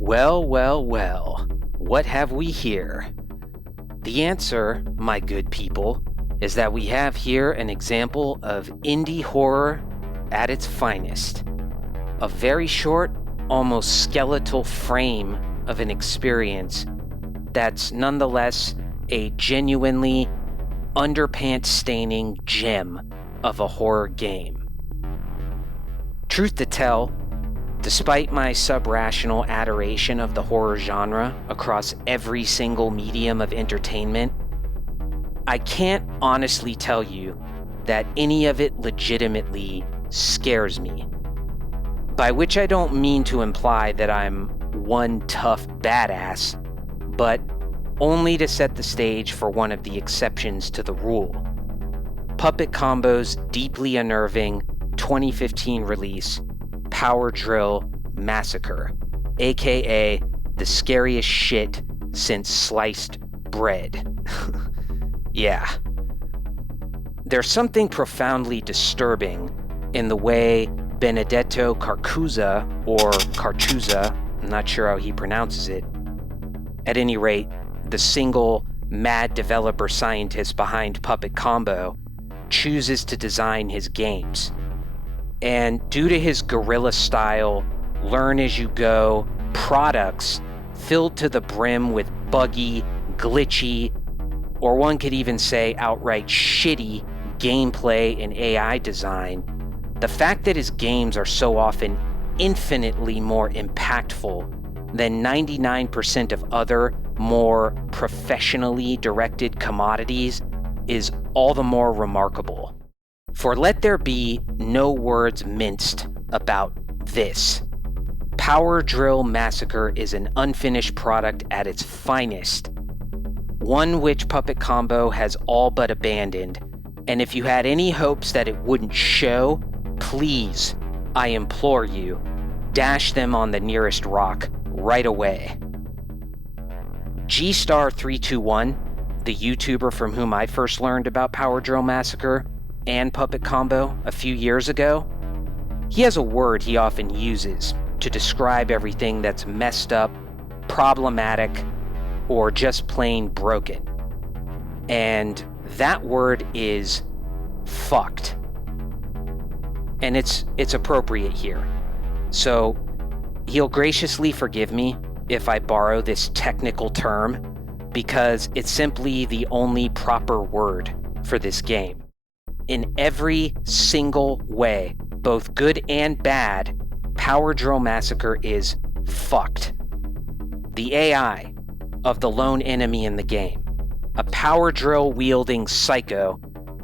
Well, well, well, what have we here? The answer, my good people, is that we have here an example of indie horror at its finest. A very short, almost skeletal frame of an experience that's nonetheless a genuinely underpants-staining gem of a horror game. Truth to tell, despite my sub-rational adoration of the horror genre across every single medium of entertainment, I can't honestly tell you that any of it legitimately scares me. By which I don't mean to imply that I'm one tough badass, but only to set the stage for one of the exceptions to the rule. Puppet Combo's deeply unnerving 2015 release, Power Drill Massacre, aka the scariest shit since sliced bread. Yeah. There's something profoundly disturbing in the way Benedetto Cocuzza, or Cocuzza, I'm not sure how he pronounces it. At any rate, the single mad developer scientist behind Puppet Combo chooses to design his games. And due to his guerrilla style, learn-as-you-go products filled to the brim with buggy, glitchy, or one could even say outright shitty gameplay and AI design, the fact that his games are so often infinitely more impactful than 99% of other, more professionally directed commodities is all the more remarkable. For let there be no words minced about this. Power Drill Massacre is an unfinished product at its finest, one which Puppet Combo has all but abandoned, and if you had any hopes that it wouldn't show, please, I implore you, dash them on the nearest rock right away. Gstar321, the YouTuber from whom I first learned about Power Drill Massacre and Puppet Combo a few years ago, he has a word he often uses to describe everything that's messed up, problematic, or just plain broken. And that word is fucked. And it's appropriate here. So he'll graciously forgive me if I borrow this technical term, because it's simply the only proper word for this game. In every single way, both good and bad, Power Drill Massacre is fucked. The AI of the lone enemy in the game, a power drill wielding psycho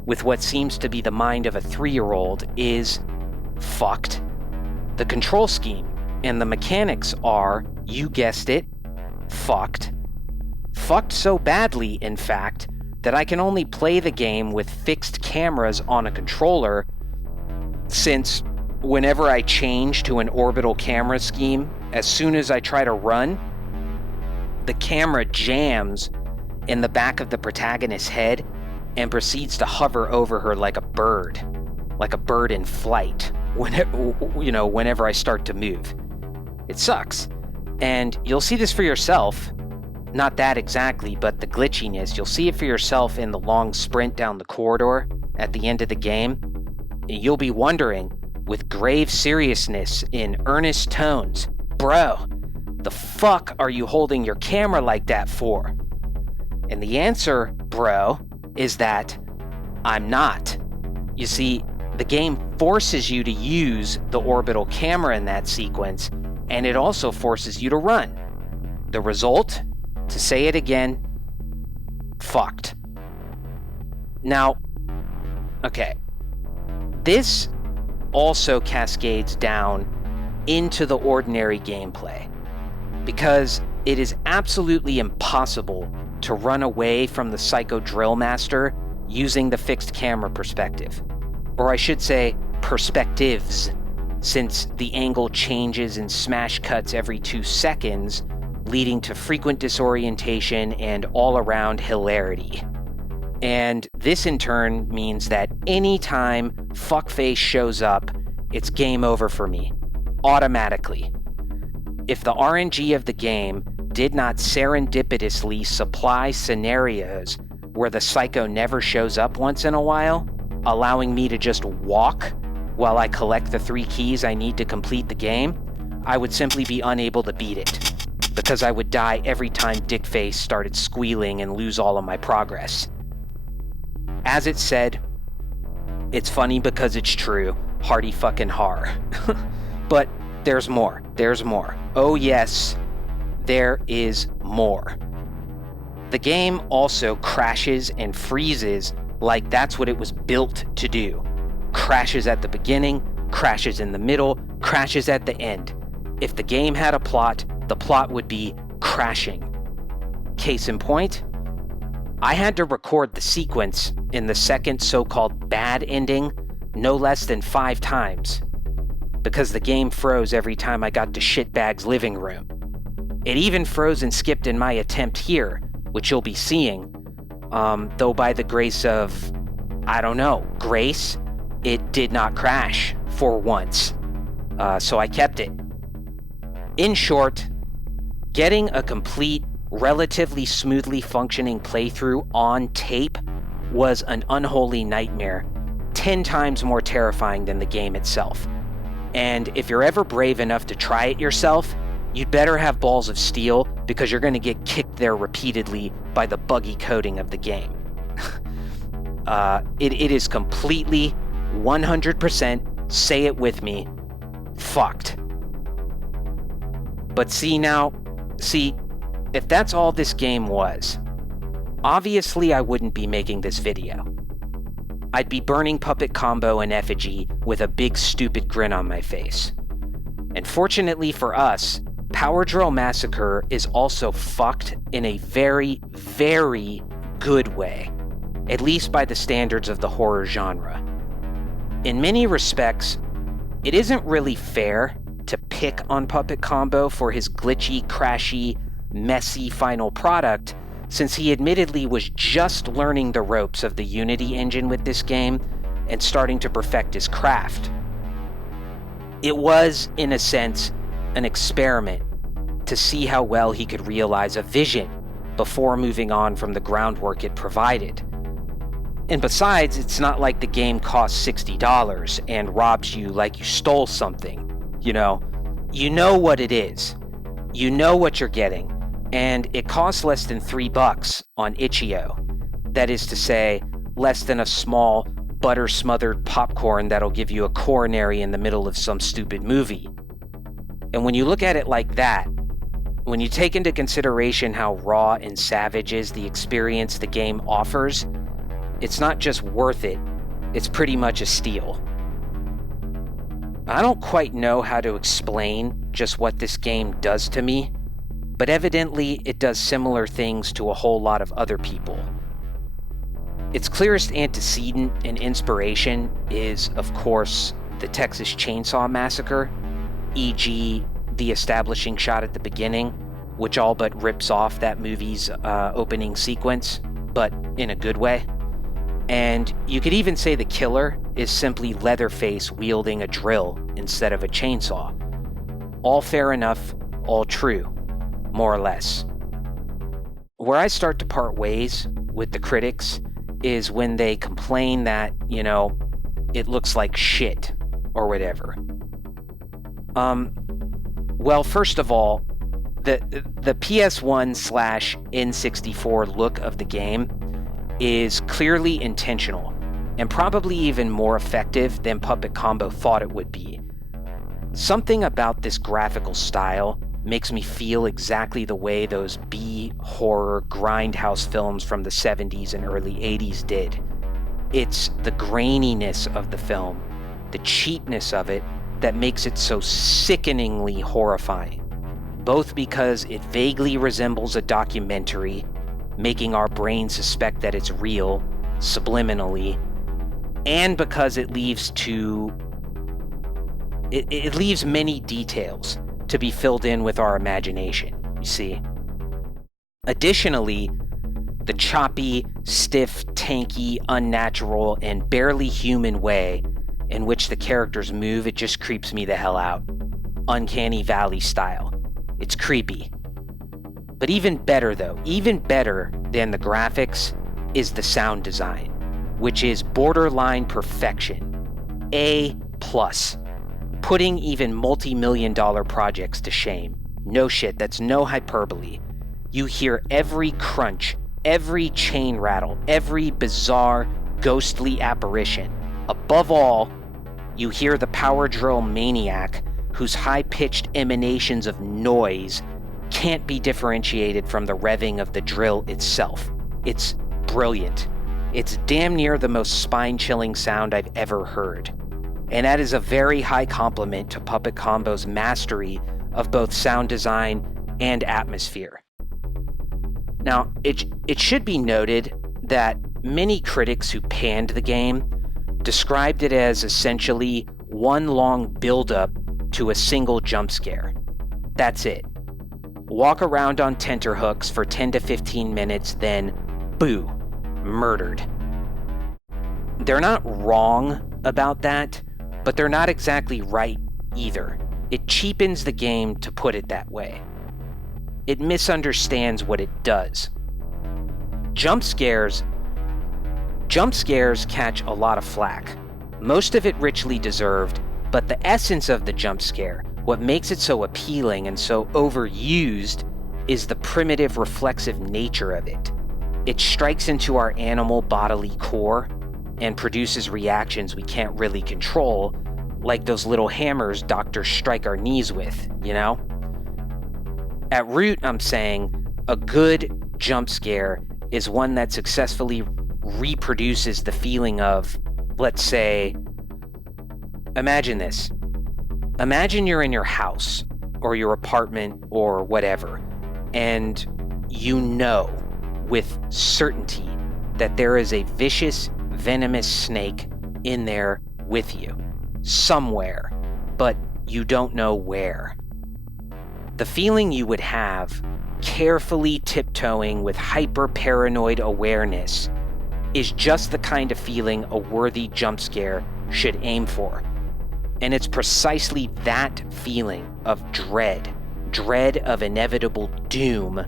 with what seems to be the mind of a 3-year-old, is fucked. The control scheme and the mechanics are, you guessed it, fucked. Fucked so badly, in fact, that I can only play the game with fixed cameras on a controller, since whenever I change to an orbital camera scheme, as soon as I try to run, the camera jams in the back of the protagonist's head and proceeds to hover over her like a bird in flight, whenever I start to move. It sucks. And you'll see this for yourself. Not that exactly, but the glitchiness. You'll see it for yourself in the long sprint down the corridor at the end of the game. You'll be wondering, with grave seriousness in earnest tones, bro, the fuck are you holding your camera like that for? And the answer, bro, is that I'm not. You see, The game forces you to use the orbital camera in that sequence, and it also forces you to run. The result, to say it again, fucked. Now, okay, this also cascades down into the ordinary gameplay, because it is absolutely impossible to run away from the Psycho Drill Master using the fixed camera perspective. Or I should say, perspectives, since the angle changes and smash cuts every 2 seconds, leading to frequent disorientation and all-around hilarity. And this in turn means that anytime fuckface shows up, it's game over for me, automatically. If the RNG of the game did not serendipitously supply scenarios where the psycho never shows up once in a while, allowing me to just walk while I collect the 3 keys I need to complete the game, I would simply be unable to beat it, because I would die every time Dickface started squealing and lose all of my progress. As it said, it's funny because it's true, hearty fucking har. But there's more, Oh yes, there is more. The game also crashes and freezes like that's what it was built to do. Crashes at the beginning, crashes in the middle, crashes at the end. If the game had a plot, the plot would be crashing. Case in point, I had to record the sequence in the second so-called bad ending no less than 5 times, because the game froze every time I got to Shitbag's living room. It even froze and skipped in my attempt here, which you'll be seeing, though by the grace of, grace, it did not crash for once, so I kept it. In short, getting a complete, relatively smoothly functioning playthrough on tape was an unholy nightmare, 10 times more terrifying than the game itself. And if you're ever brave enough to try it yourself, you'd better have balls of steel, because you're going to get kicked there repeatedly by the buggy coding of the game. It is completely, 100%, say it with me, fucked. But see, if that's all this game was, obviously I wouldn't be making this video. I'd be burning Puppet Combo in effigy with a big stupid grin on my face. And fortunately for us, Power Drill Massacre is also fucked in a very, very good way, at least by the standards of the horror genre. In many respects, it isn't really fair to pick on Puppet Combo for his glitchy, crashy, messy final product, since he admittedly was just learning the ropes of the Unity engine with this game and starting to perfect his craft. It was, in a sense, an experiment to see how well he could realize a vision before moving on from the groundwork it provided. And besides, it's not like the game costs $60 and robs you like you stole something. You know what it is. You know what you're getting. And it costs less than $3 on itch.io. That is to say, less than a small, butter-smothered popcorn that'll give you a coronary in the middle of some stupid movie. And when you look at it like that, when you take into consideration how raw and savage is the experience the game offers, it's not just worth it, it's pretty much a steal. I don't quite know how to explain just what this game does to me, but evidently it does similar things to a whole lot of other people. Its clearest antecedent and inspiration is, of course, the Texas Chainsaw Massacre, e.g. the establishing shot at the beginning, which all but rips off that movie's opening sequence, but in a good way. And you could even say the killer is simply Leatherface wielding a drill instead of a chainsaw. All fair enough, all true, more or less. Where I start to part ways with the critics is when they complain that, it looks like shit or whatever. Well, first of all, the PS1/N64 look of the game is clearly intentional. and probably even more effective than Puppet Combo thought it would be. Something about this graphical style makes me feel exactly the way those B-horror grindhouse films from the 70s and early 80s did. It's the graininess of the film, the cheapness of it, that makes it so sickeningly horrifying, both because it vaguely resembles a documentary, making our brain suspect that it's real, subliminally, and because it leaves many details to be filled in with our imagination, you see. Additionally, the choppy, stiff, tanky, unnatural, and barely human way in which the characters move, it just creeps me the hell out. Uncanny Valley style. It's creepy. But even better than the graphics is the sound design, which is borderline perfection. A+. Putting even multi-million-dollar projects to shame. No shit, that's no hyperbole. You hear every crunch, every chain rattle, every bizarre, ghostly apparition. Above all, you hear the power drill maniac whose high-pitched emanations of noise can't be differentiated from the revving of the drill itself. It's brilliant. It's damn near the most spine-chilling sound I've ever heard. And that is a very high compliment to Puppet Combo's mastery of both sound design and atmosphere. Now, it should be noted that many critics who panned the game described it as essentially one long build-up to a single jump scare. That's it. Walk around on tenterhooks for 10 to 15 minutes, then, boo, murdered. They're not wrong about that, but they're not exactly right either. It cheapens the game to put it that way. It misunderstands what it does. Jump scares catch a lot of flack. Most of it richly deserved, but the essence of the jump scare, what makes it so appealing and so overused, is the primitive reflexive nature of it. It strikes into our animal bodily core and produces reactions we can't really control, like those little hammers doctors strike our knees with, you know? At root, I'm saying a good jump scare is one that successfully reproduces the feeling of, let's say, imagine this. Imagine you're in your house or your apartment or whatever, and you know with certainty that there is a vicious, venomous snake in there with you, somewhere, but you don't know where. The feeling you would have, carefully tiptoeing with hyper-paranoid awareness, is just the kind of feeling a worthy jump scare should aim for. And it's precisely that feeling of dread of inevitable doom,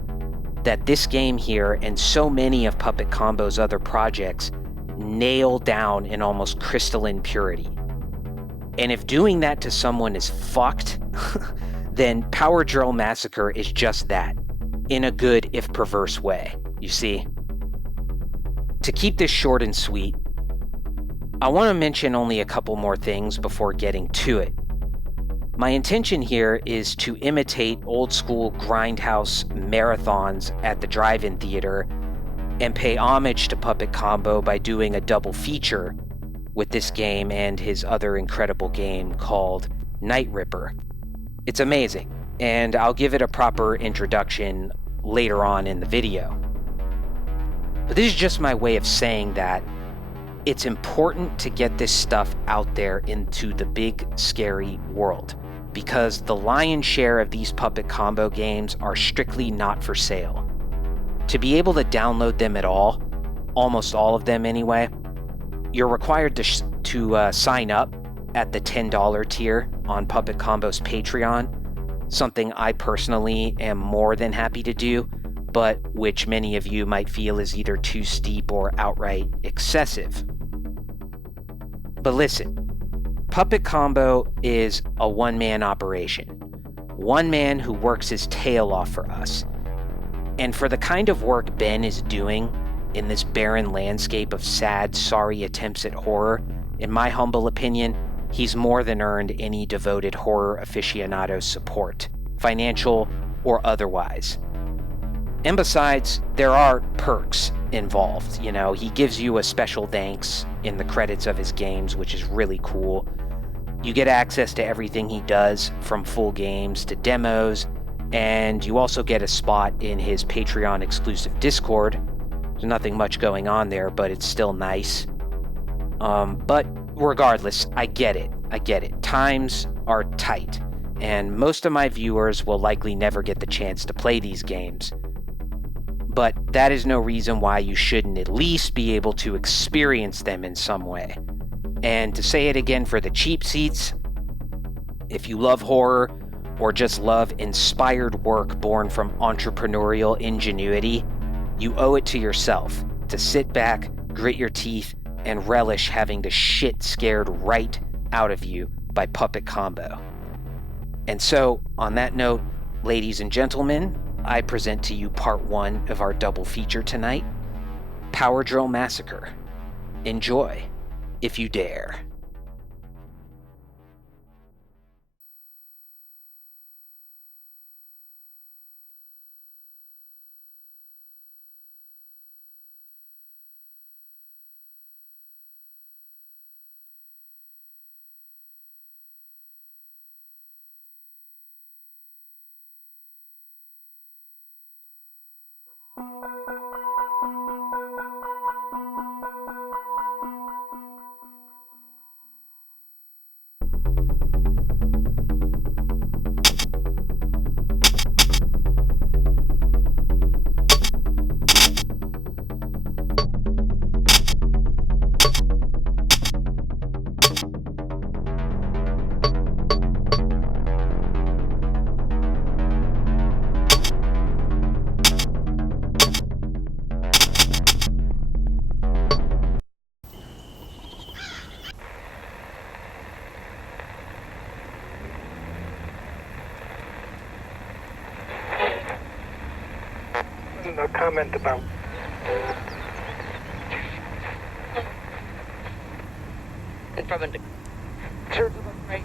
that this game here and so many of Puppet Combo's other projects nail down in almost crystalline purity. And if doing that to someone is fucked, then Power Drill Massacre is just that, in a good if perverse way, you see? To keep this short and sweet, I want to mention only a couple more things before getting to it. My intention here is to imitate old school grindhouse marathons at the drive-in theater and pay homage to Puppet Combo by doing a double feature with this game and his other incredible game called Nightripper. It's amazing, and I'll give it a proper introduction later on in the video. But this is just my way of saying that it's important to get this stuff out there into the big, scary world, because the lion's share of these Puppet Combo games are strictly not for sale. To be able to download them at all, almost all of them anyway, you're required to sign up at the $10 tier on Puppet Combo's Patreon, something I personally am more than happy to do, but which many of you might feel is either too steep or outright excessive. But listen, Puppet Combo is a one-man operation. One man who works his tail off for us. And for the kind of work Ben is doing, in this barren landscape of sad, sorry attempts at horror, in my humble opinion, he's more than earned any devoted horror aficionado's support, financial or otherwise. And besides, there are perks involved. You know, he gives you a special thanks in the credits of his games, which is really cool. You get access to everything he does, from full games to demos, and you also get a spot in his Patreon exclusive Discord. There's nothing much going on there, but it's still nice. But regardless, I get it. Times are tight, and most of my viewers will likely never get the chance to play these games. But that is no reason why you shouldn't at least be able to experience them in some way. And to say it again for the cheap seats, if you love horror or just love inspired work born from entrepreneurial ingenuity, you owe it to yourself to sit back, grit your teeth, and relish having the shit scared right out of you by Puppet Combo. And so, on that note, ladies and gentlemen, I present to you part 1 of our double feature tonight, Power Drill Massacre. Enjoy, if you dare. No comment about from a church of the right.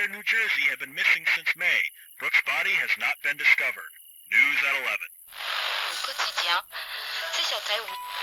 Delaware, New Jersey have been missing since May. Brooke's body has not been discovered. News at 11. Au quotidien, ces châtaignes ou...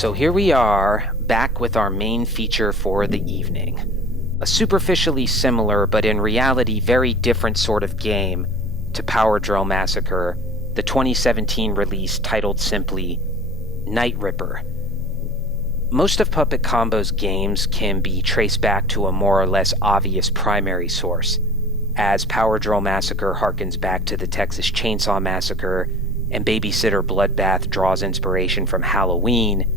So here we are, back with our main feature for the evening. A superficially similar, but in reality very different sort of game to Power Drill Massacre, the 2017 release titled simply Nightripper. Most of Puppet Combo's games can be traced back to a more or less obvious primary source, as Power Drill Massacre harkens back to the Texas Chainsaw Massacre, and Babysitter Bloodbath draws inspiration from Halloween.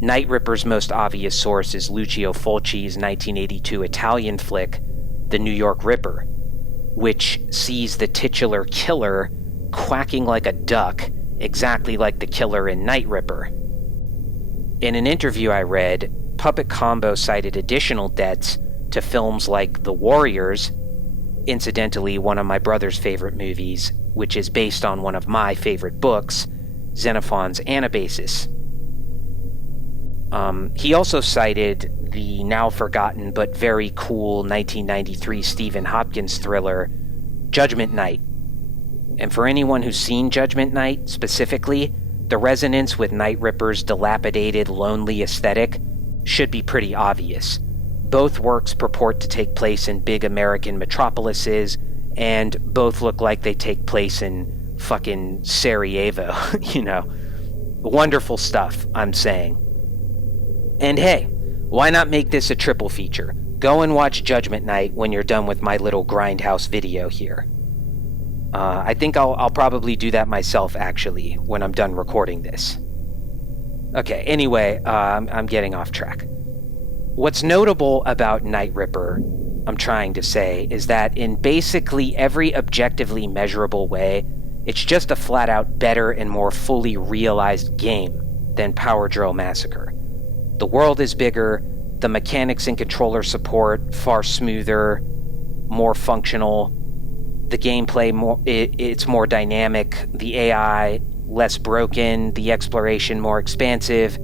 Nightripper's most obvious source is Lucio Fulci's 1982 Italian flick, The New York Ripper, which sees the titular killer quacking like a duck, exactly like the killer in Nightripper. In an interview I read, Puppet Combo cited additional debts to films like The Warriors, incidentally one of my brother's favorite movies, which is based on one of my favorite books, Xenophon's Anabasis. He also cited the now forgotten but very cool 1993 Stephen Hopkins thriller, Judgment Night. And for anyone who's seen Judgment Night specifically, the resonance with Nightripper's dilapidated, lonely aesthetic should be pretty obvious. Both works purport to take place in big American metropolises, and both look like they take place in fucking Sarajevo, you know. Wonderful stuff, I'm saying. And hey, why not make this a triple feature? Go and watch Judgment Night when you're done with my little Grindhouse video here. I think I'll probably do that myself, actually, when I'm done recording this. Okay, anyway, I'm getting off track. What's notable about Nightripper, I'm trying to say, is that in basically every objectively measurable way, it's just a flat-out better and more fully realized game than Power Drill Massacre. The world is bigger, the mechanics and controller support far smoother, more functional, the gameplay it's more dynamic, the AI less broken, the exploration more expansive,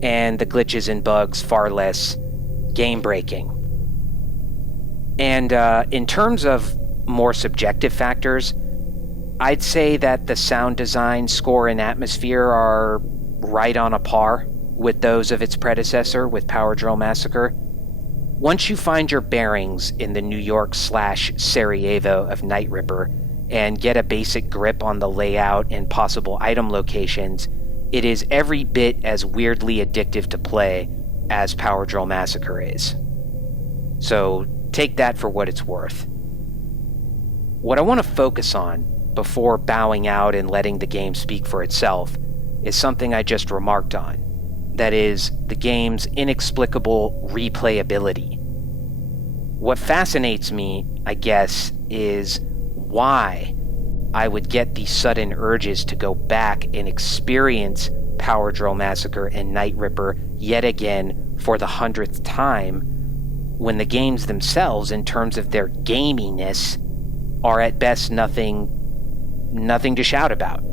and the glitches and bugs far less game-breaking. And in terms of more subjective factors, I'd say that the sound design, score, and atmosphere are right on a par with those of its predecessor, with Power Drill Massacre. Once you find your bearings in the New York/Sarajevo of Nightripper and get a basic grip on the layout and possible item locations, it is every bit as weirdly addictive to play as Power Drill Massacre is. So take that for what it's worth. What I want to focus on before bowing out and letting the game speak for itself is something I just remarked on. That is, the game's inexplicable replayability. What fascinates me, I guess, is why I would get these sudden urges to go back and experience Power Drill Massacre and Nightripper yet again for the 100th time, when the games themselves, in terms of their gaminess, are at best nothing to shout about.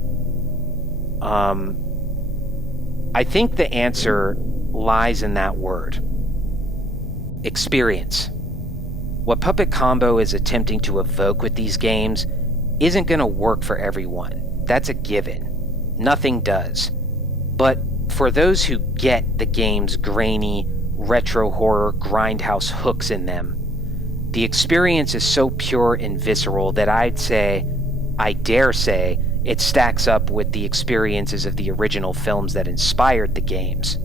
I think the answer lies in that word. Experience. What Puppet Combo is attempting to evoke with these games isn't going to work for everyone. That's a given. Nothing does. But for those who get the game's grainy, retro horror grindhouse hooks in them, the experience is so pure and visceral that I dare say, it stacks up with the experiences of the original films that inspired the games.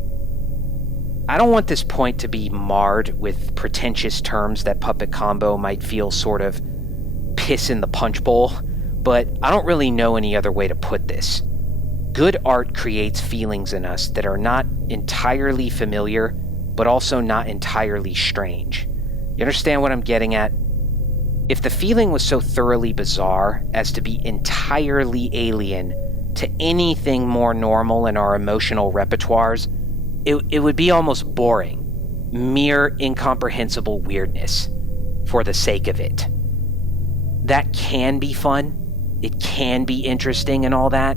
I don't want this point to be marred with pretentious terms that Puppet Combo might feel sort of piss in the punch bowl, but I don't really know any other way to put this. Good art creates feelings in us that are not entirely familiar, but also not entirely strange. You understand what I'm getting at? If the feeling was so thoroughly bizarre as to be entirely alien to anything more normal in our emotional repertoires, it would be almost boring, mere incomprehensible weirdness for the sake of it. That can be fun, it can be interesting and all that,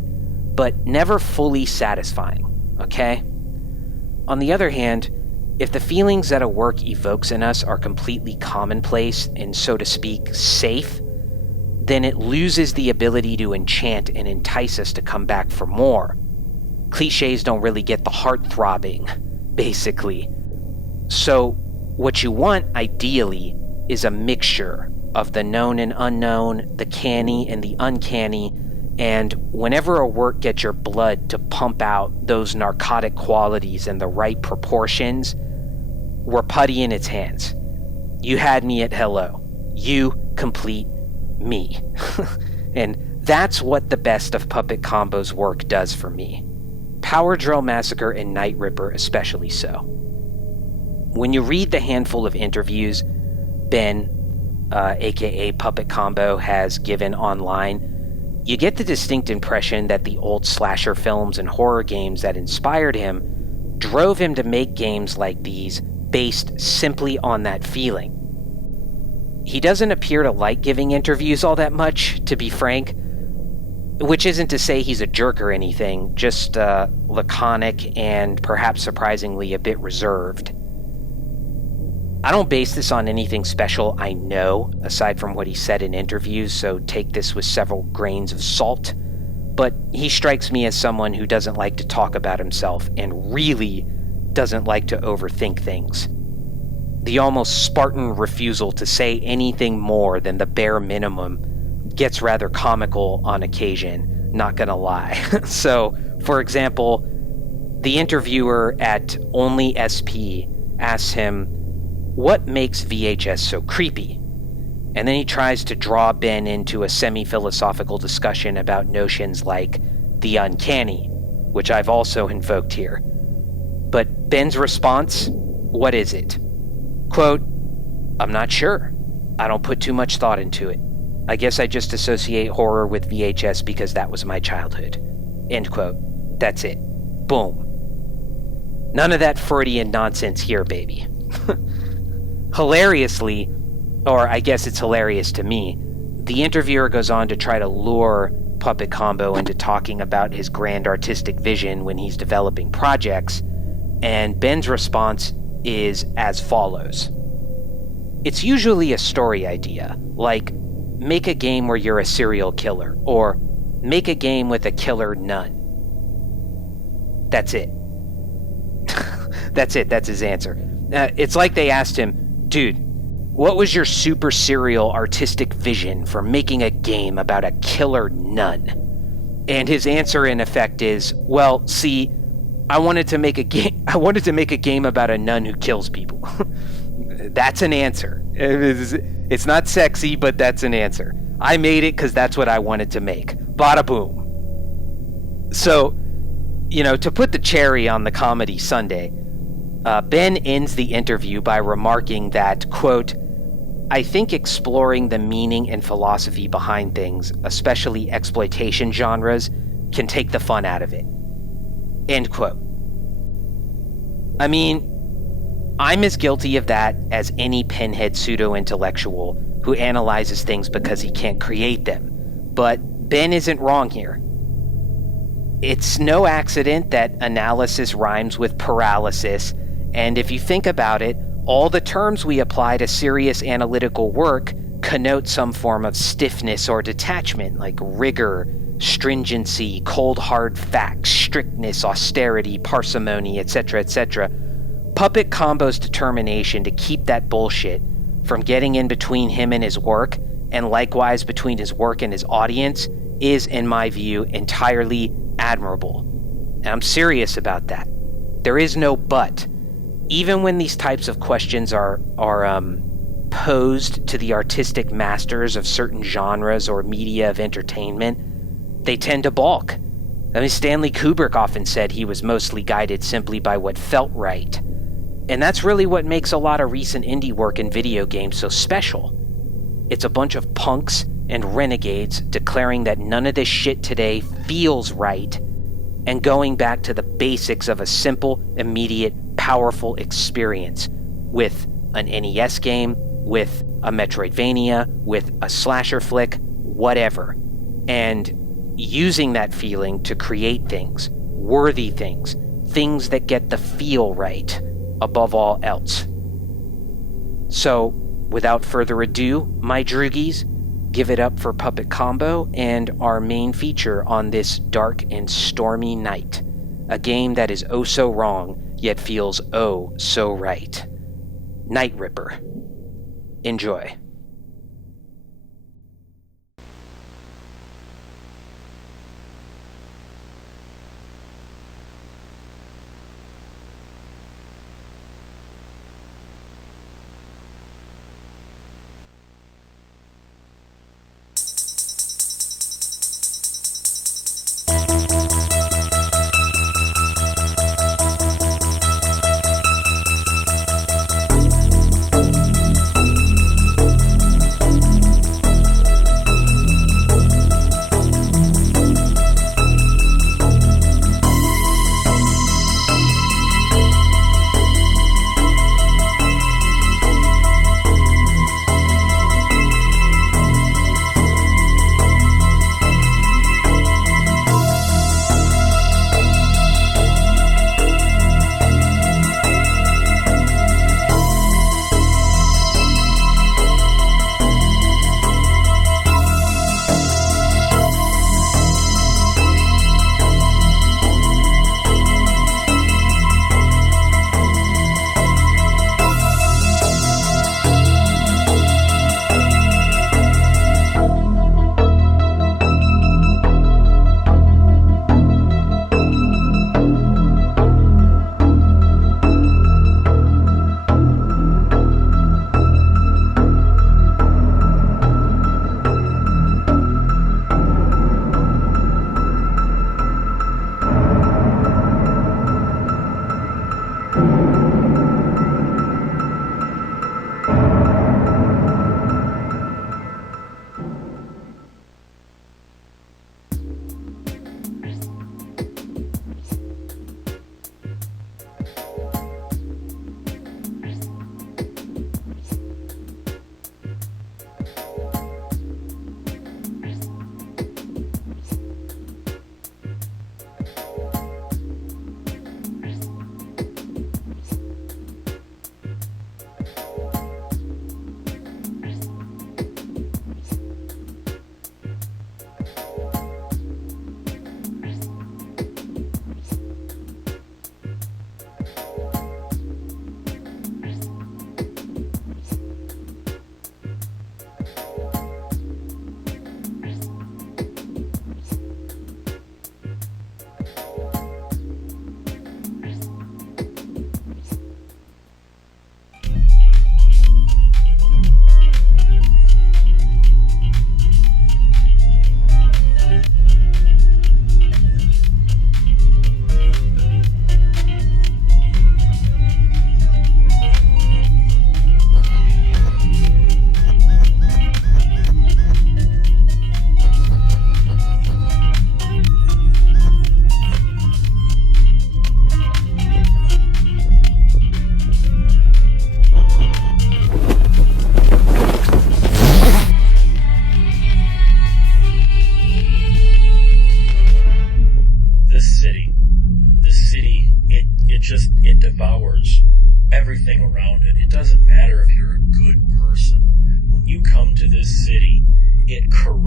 but never fully satisfying, okay? On the other hand, if the feelings that a work evokes in us are completely commonplace and, so to speak, safe, then it loses the ability to enchant and entice us to come back for more. Cliches don't really get the heart throbbing, basically. So, what you want, ideally, is a mixture of the known and unknown, the canny and the uncanny, and whenever a work gets your blood to pump out those narcotic qualities in the right proportions, we're putty in its hands. You had me at hello. You complete me. And that's what the best of Puppet Combo's work does for me. Power Drill Massacre and Nightripper especially so. When you read the handful of interviews Ben, aka Puppet Combo, has given online, you get the distinct impression that the old slasher films and horror games that inspired him drove him to make games like these based simply on that feeling. He doesn't appear to like giving interviews all that much, to be frank, which isn't to say he's a jerk or anything, just laconic and perhaps surprisingly a bit reserved. I don't base this on anything special I know, aside from what he said in interviews, so take this with several grains of salt, but he strikes me as someone who doesn't like to talk about himself and really doesn't like to overthink things. The almost Spartan refusal to say anything more than the bare minimum gets rather comical on occasion, not gonna lie. So, for example, the interviewer at Only SP asks him, what makes VHS so creepy? And then he tries to draw Ben into a semi-philosophical discussion about notions like the uncanny, which I've also invoked here. But Ben's response, what is it? Quote, I'm not sure. I don't put too much thought into it. I guess I just associate horror with VHS because that was my childhood. End quote. That's it. Boom. None of that Freudian nonsense here, baby. Hilariously, or I guess it's hilarious to me, the interviewer goes on to try to lure Puppet Combo into talking about his grand artistic vision when he's developing projects, and Ben's response is as follows. It's usually a story idea, like make a game where you're a serial killer, or make a game with a killer nun. That's it. That's it, that's his answer. It's like they asked him, dude, what was your super serial artistic vision for making a game about a killer nun? And his answer in effect is, well, see, I wanted to make a game about a nun who kills people. That's an answer. It's not sexy, but that's an answer. I made it because that's what I wanted to make. Bada boom. So, to put the cherry on the comedy sundae, Ben ends the interview by remarking that, quote, "I think exploring the meaning and philosophy behind things, especially exploitation genres, can take the fun out of it." End quote. I mean, I'm as guilty of that as any pinhead pseudo-intellectual who analyzes things because he can't create them. But Ben isn't wrong here. It's no accident that analysis rhymes with paralysis, and if you think about it, all the terms we apply to serious analytical work connote some form of stiffness or detachment, like rigor, stringency, cold hard facts, strictness, austerity, parsimony, etc., etc. Puppet Combo's determination to keep that bullshit from getting in between him and his work, and likewise between his work and his audience, is, in my view, entirely admirable. And I'm serious about that. There is no but. Even when these types of questions are posed to the artistic masters of certain genres or media of entertainment, they tend to balk. I mean, Stanley Kubrick often said he was mostly guided simply by what felt right. And that's really what makes a lot of recent indie work in video games so special. It's a bunch of punks and renegades declaring that none of this shit today feels right, and going back to the basics of a simple, immediate, powerful experience with an NES game, with a Metroidvania, with a slasher flick, whatever. And using that feeling to create things, worthy things, things that get the feel right, above all else. So, without further ado, my droogies, give it up for Puppet Combo and our main feature on this dark and stormy night. A game that is oh so wrong, yet feels oh so right. Nightripper. Enjoy.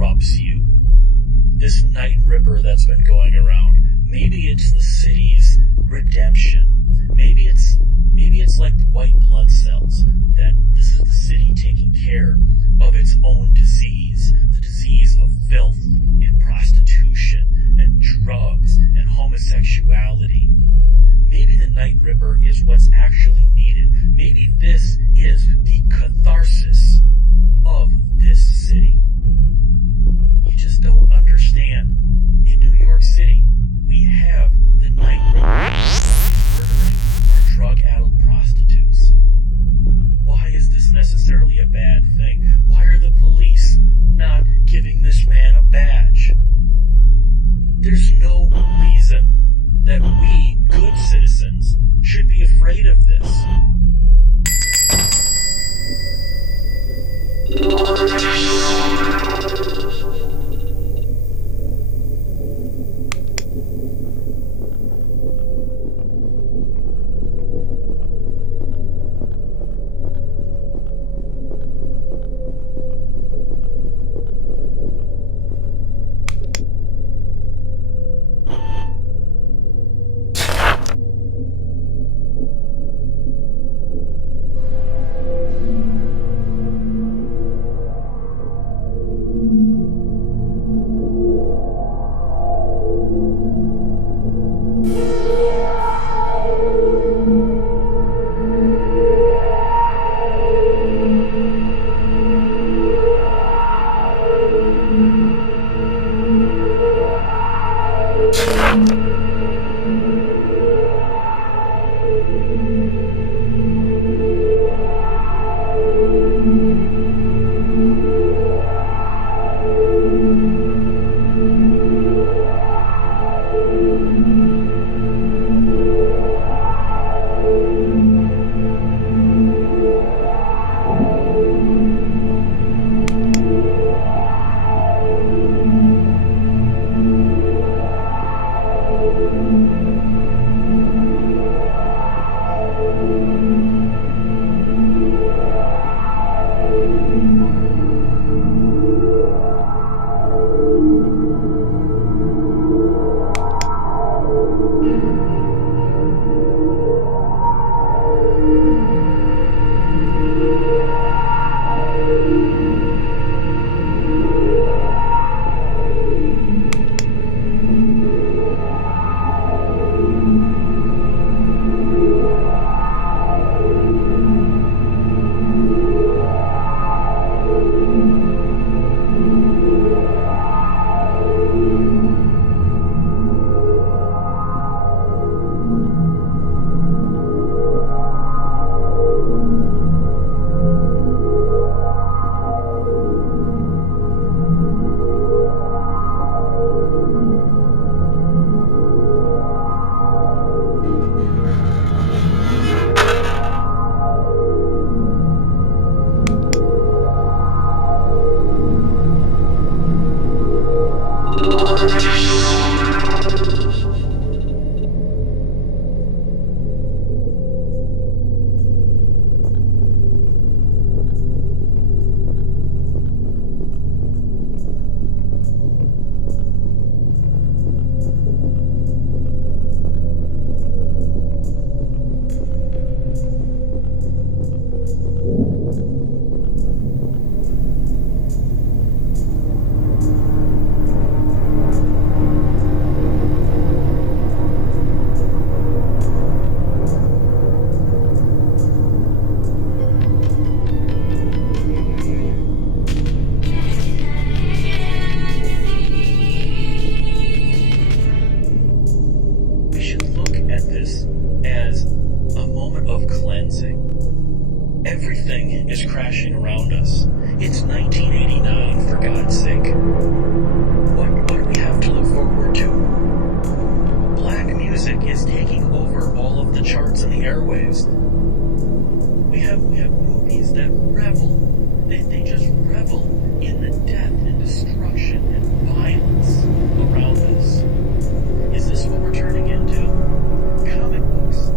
corrupts you. This Nightripper that's been going around, maybe it's the city's redemption. Maybe it's like white blood cells, that this is the city taking care of its own disease, the disease of filth and prostitution and drugs and homosexuality. Maybe the Nightripper is what's actually needed. Maybe this is the catharsis of this city. You just don't understand. In New York City, we have the Nightripper murdering our drug-addled prostitutes. Why is this necessarily a bad thing? Why are the police not giving this man a badge? There's no reason that we, good citizens, should be afraid of this. Everything is crashing around us. It's 1989, for God's sake. What do we have to look forward to? Black music is taking over all of the charts and the airwaves. We have movies that revel. They just revel in the death and destruction and violence around us. Is this what we're turning into? Comic books.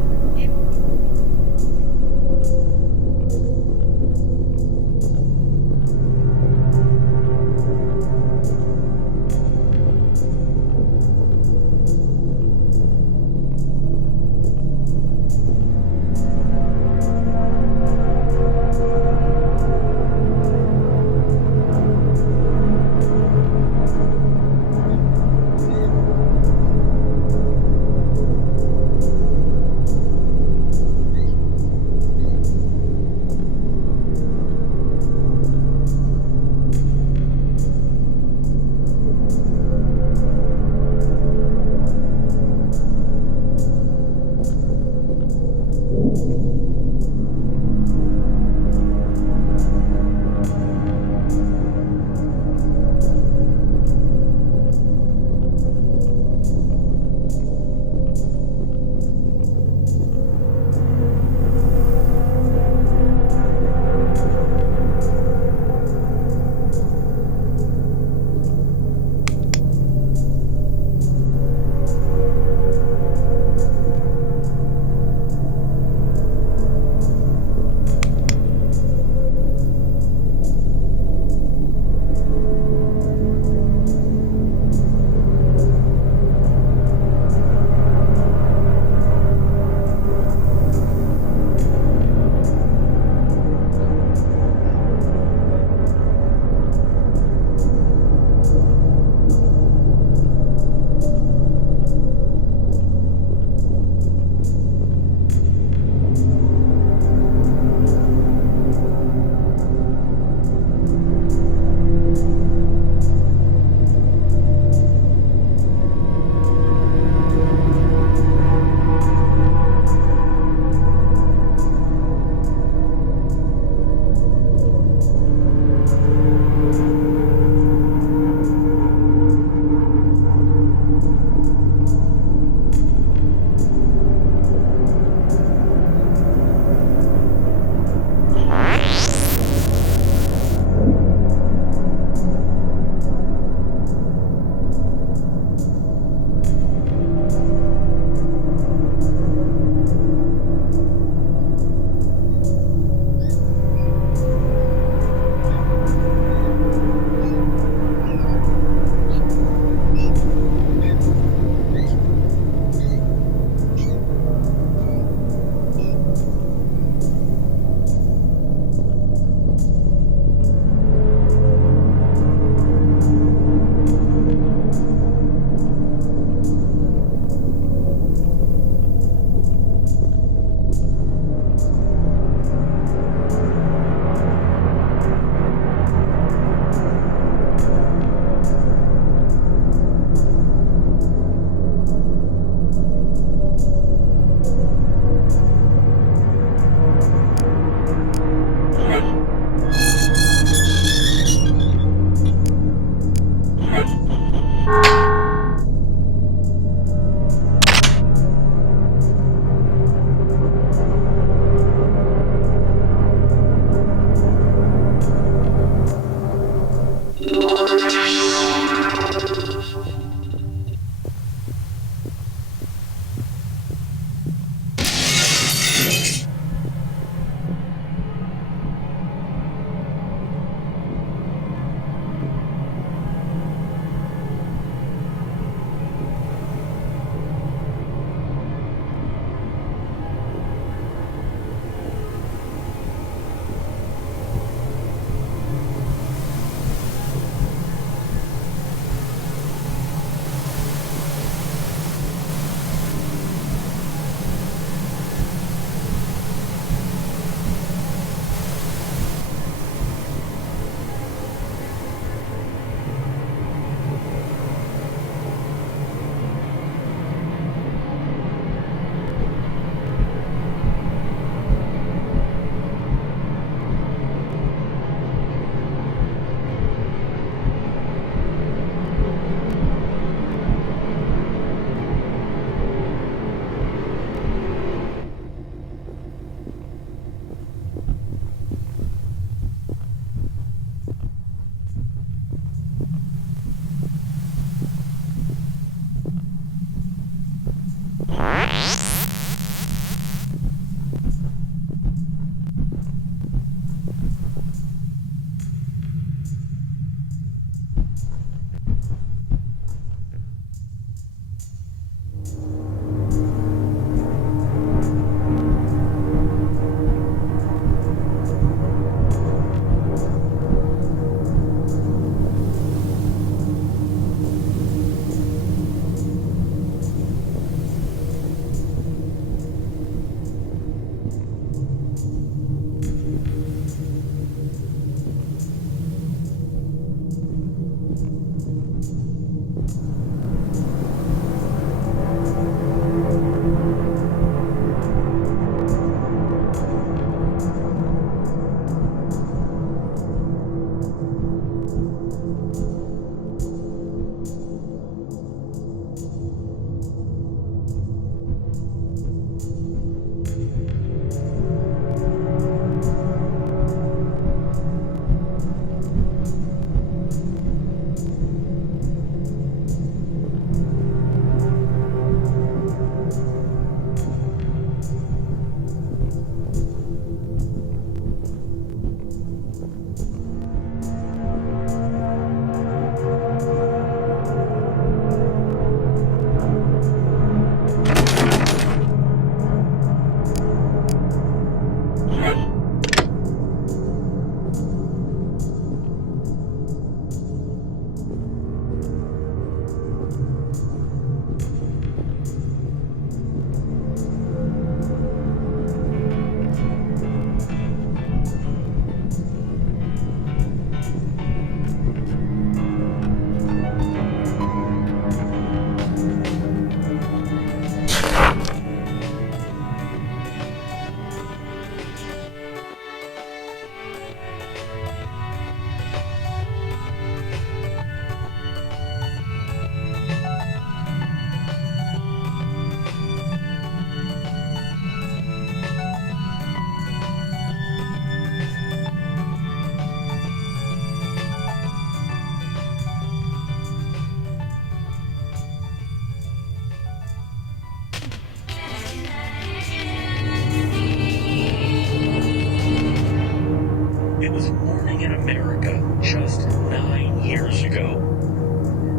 was morning in America just 9 years ago.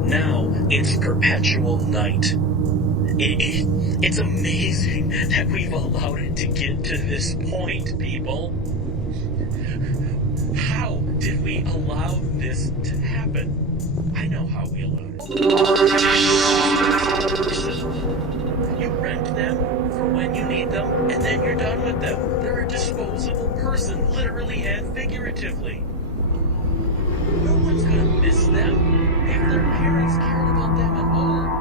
Now it's perpetual night. It's amazing that we've allowed it to get to this point, people. How did we allow this to happen? I know how we allowed it. You rent them for when you need them, and then you're done with them. They're a disposable person, literally and figuratively. No one's gonna miss them if their parents cared about them at all.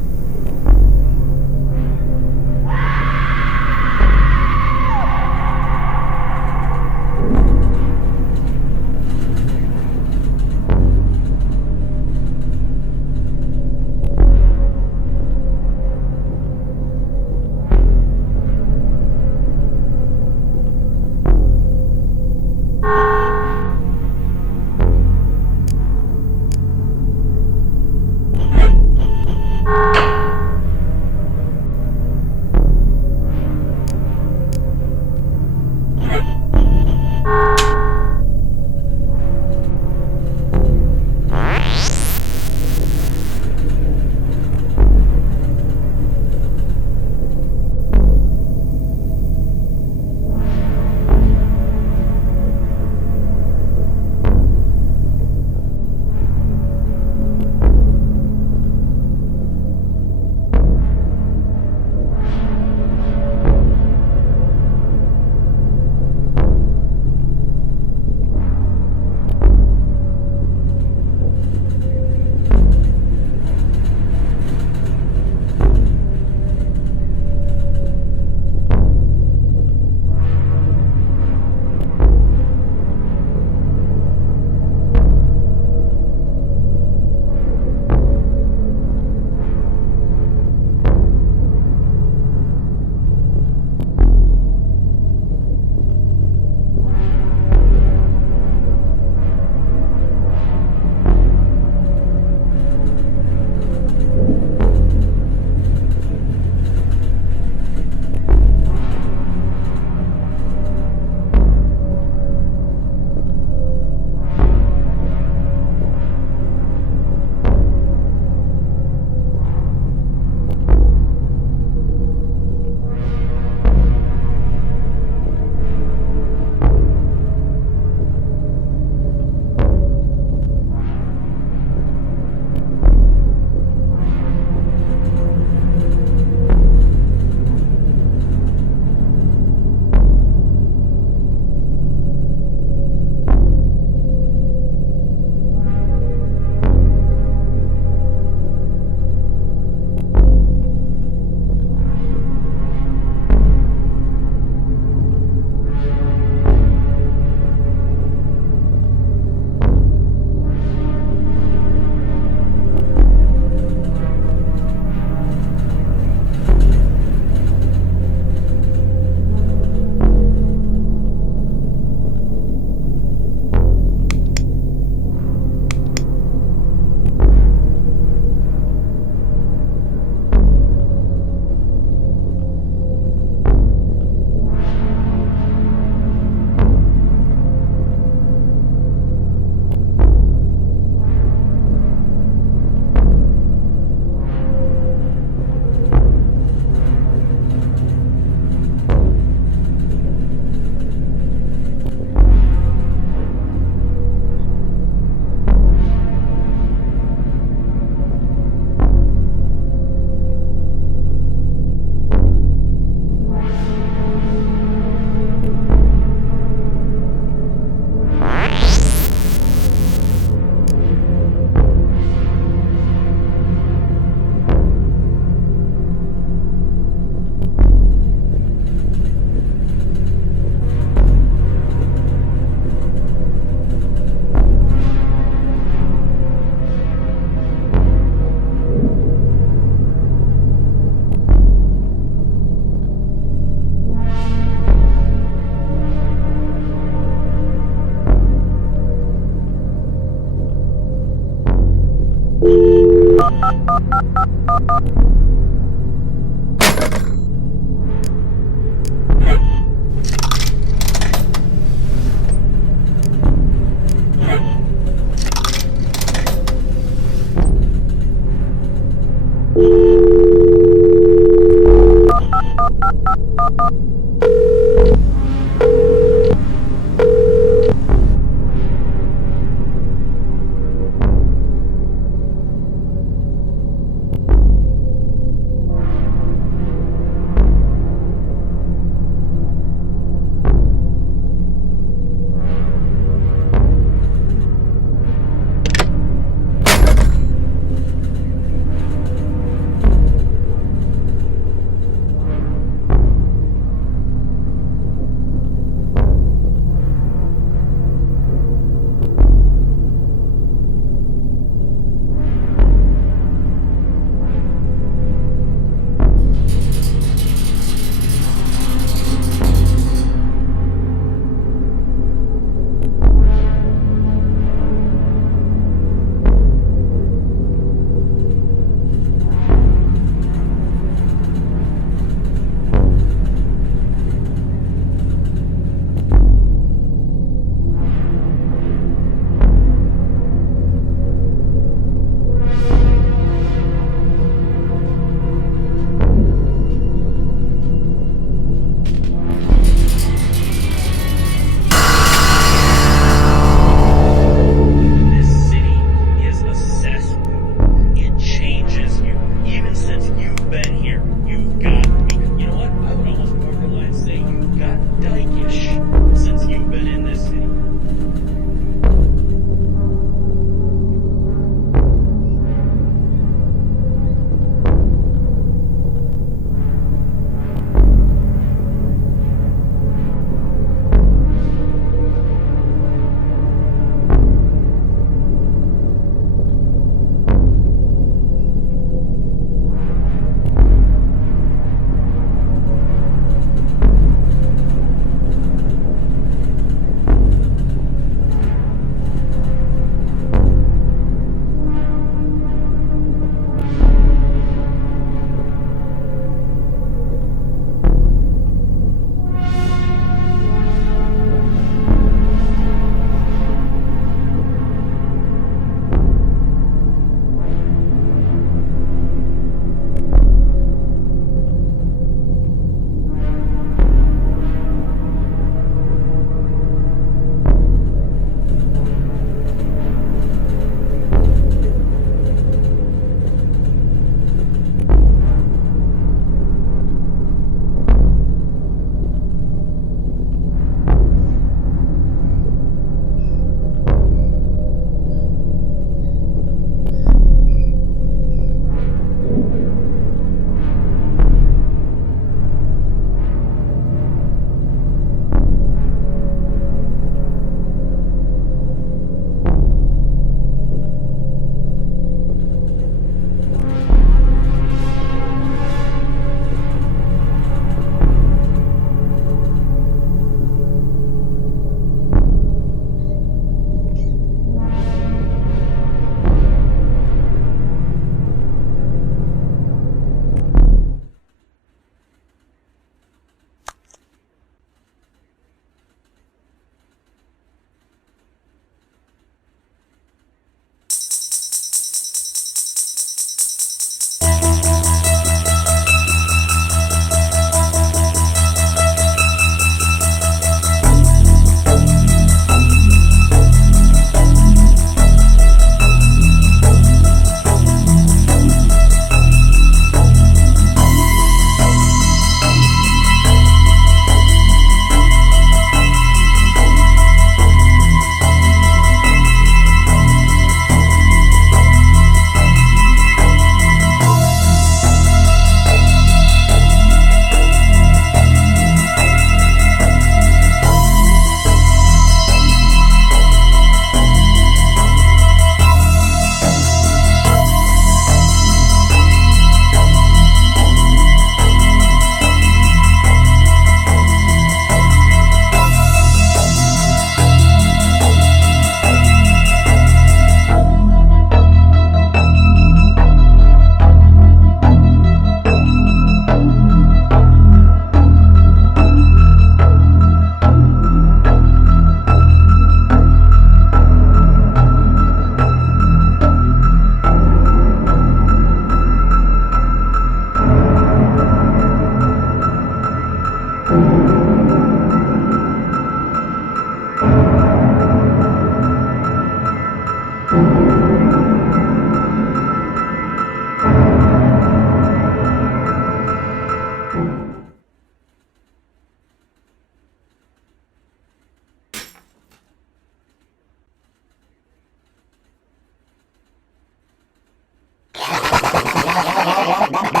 Bye.